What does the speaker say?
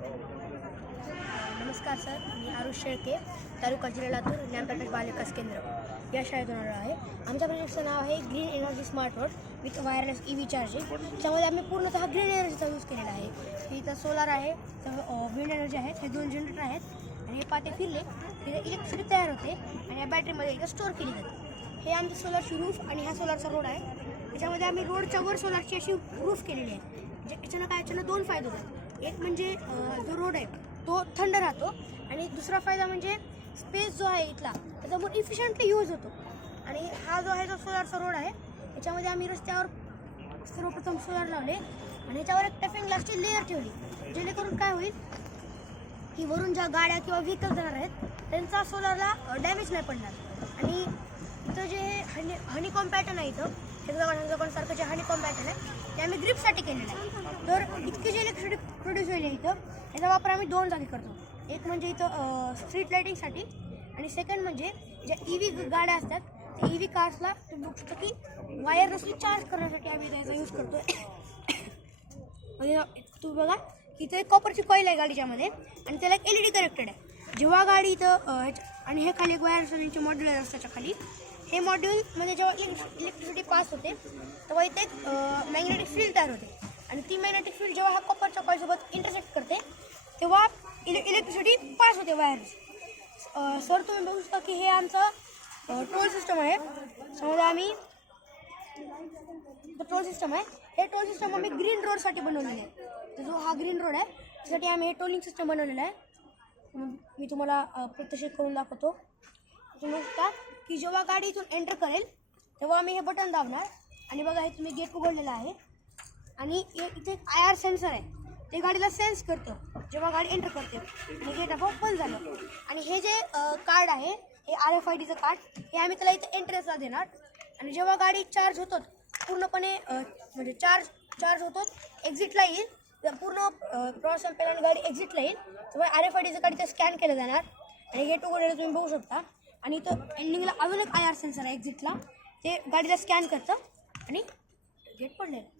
नमस्कार सर, मी आरुष शेळके, तालुका जिल्हा लातूर, ज्ञानप्रकाश बालविकास केंद्र या शाळेतून आलेलो आहे. आमच्या प्रोजेक्टचं नाव आहे green energy smart road with wireless EV charging. त्याच्यामध्ये आम्ही पूर्णतः ग्रीन एनर्जीचा यूज केलेला आहे. इथं सोलार आहे, विंड एनर्जी आहेत, हे 2 जनरेटर आहेत आणि हे पाते फिरले तिथे इलेक्ट्रिसिटी तयार होते आणि या बॅटरीमध्ये इथं स्टोअर केली जाते. हे आमचं सोलारची रूफ आणि हा सोलारचा रोड आहे. त्याच्यामध्ये आम्ही रोडच्या वर सोलारची अशी रूफ केलेली आहे. म्हणजे याच्यानं 2 फायदे होतात. एक म्हणजे जो रोड आहे तो थंड राहतो आणि दुसरा फायदा म्हणजे स्पेस जो आहे इथला त्याच्यामुळे इफिशियंटली यूज होतो. आणि हा जो आहे तो सोलारचा रोड आहे, याच्यामध्ये आम्ही रस्त्यावर सर्वप्रथम सोलार लावले आणि याच्यावर एक टफिंग ग्लासची लेअर ठेवली, जेणेकरून काय होईल की वरून ज्या गाड्या किंवा व्हेकल जाणार आहेत त्यांचा सोलारला डॅमेज नाही पडणार. आणि इथं जे हनीकॉम पॅटर्न आहे, इथं सारखं जे हनीकॉम पॅटर्न आहे ते आम्ही ग्रिपसाठी केलेलं आहे. तर इतकी जी इलेक्ट्रिसिटी प्रोड्यूस होईल इथं, याचा वापर आम्ही 2 जागी करतो. एक म्हणजे इथं स्ट्रीट लाईटिंगसाठी आणि सेकंड म्हणजे ज्या EV गाड्या असतात त्या EV कार्सला बघू शकतो की वायरलेसली चार्ज करण्यासाठी आम्ही त्याचा यूज करतो. तू बघा इथं एक कॉपरची कॉईल आहे गाडीच्यामध्ये आणि त्याला एक LED कनेक्टेड आहे. जेव्हा गाडी इथं आणि हे खाली एक वायर मॉड्यूल आहे रस्त्याच्या खाली, हे मॉड्यूलमध्ये जेव्हा इलेक्ट्रिसिटी पास होते तेव्हा इथे एक मॅग्नेटिक फील्ड तयार होते आणि ती मॅग्नेटिक फील्ड जेव्हा हा कॉपरच्या कॉईलसोबत इंटरसेक्ट करते तेव्हा इलेक्ट्रिसिटी पास होते वायर्स. सर तुम्ही बघू शकता की हे आमचं टोल सिस्टम आहे. समजा आम्ही टोल सिस्टम आहे, हे टोल सिस्टम आम्ही ग्रीन रोडसाठी बनवलेले आहे. तर जो हा ग्रीन रोड आहे त्यासाठी आम्ही हे टोलिंग सिस्टम बनवलेलं आहे. मी तुम्हाला प्रत्यक्षित करून दाखवतो. तुम्ही बघू शकता की जेव्हा गाडी इथून एंटर करेल तेव्हा आम्ही हे बटन दाबणार आणि बघा हे तुम्ही गेट उघडलेलं आहे आणि इथे एक IR सेन्सर आहे, ते गाडीला सेन्स करतं जेव्हा गाडी एंटर करते आणि गेट आपोआप बंद झालं. आणि हे जे कार्ड आहे हे RFIDचं कार्ड, हे आम्ही त्याला इथे एंट्रेन्सला देणार आणि जेव्हा गाडी चार्ज होतो पूर्णपणे म्हणजे चार्ज होतो एक्झिटला येईल, जर पूर्ण प्रवास संपेल आणि गाडी एक्झिटला येईल तेव्हा RFIDचं कार्ड इथे स्कॅन केलं जाणार आणि गेट उघडलेलं तुम्ही बघू शकता. आणि इथं एंडिंगला अजून एक IR सेन्सर आहे एक्झिटला, ते गाडीला स्कॅन करतं आणि गेट पडलेलं.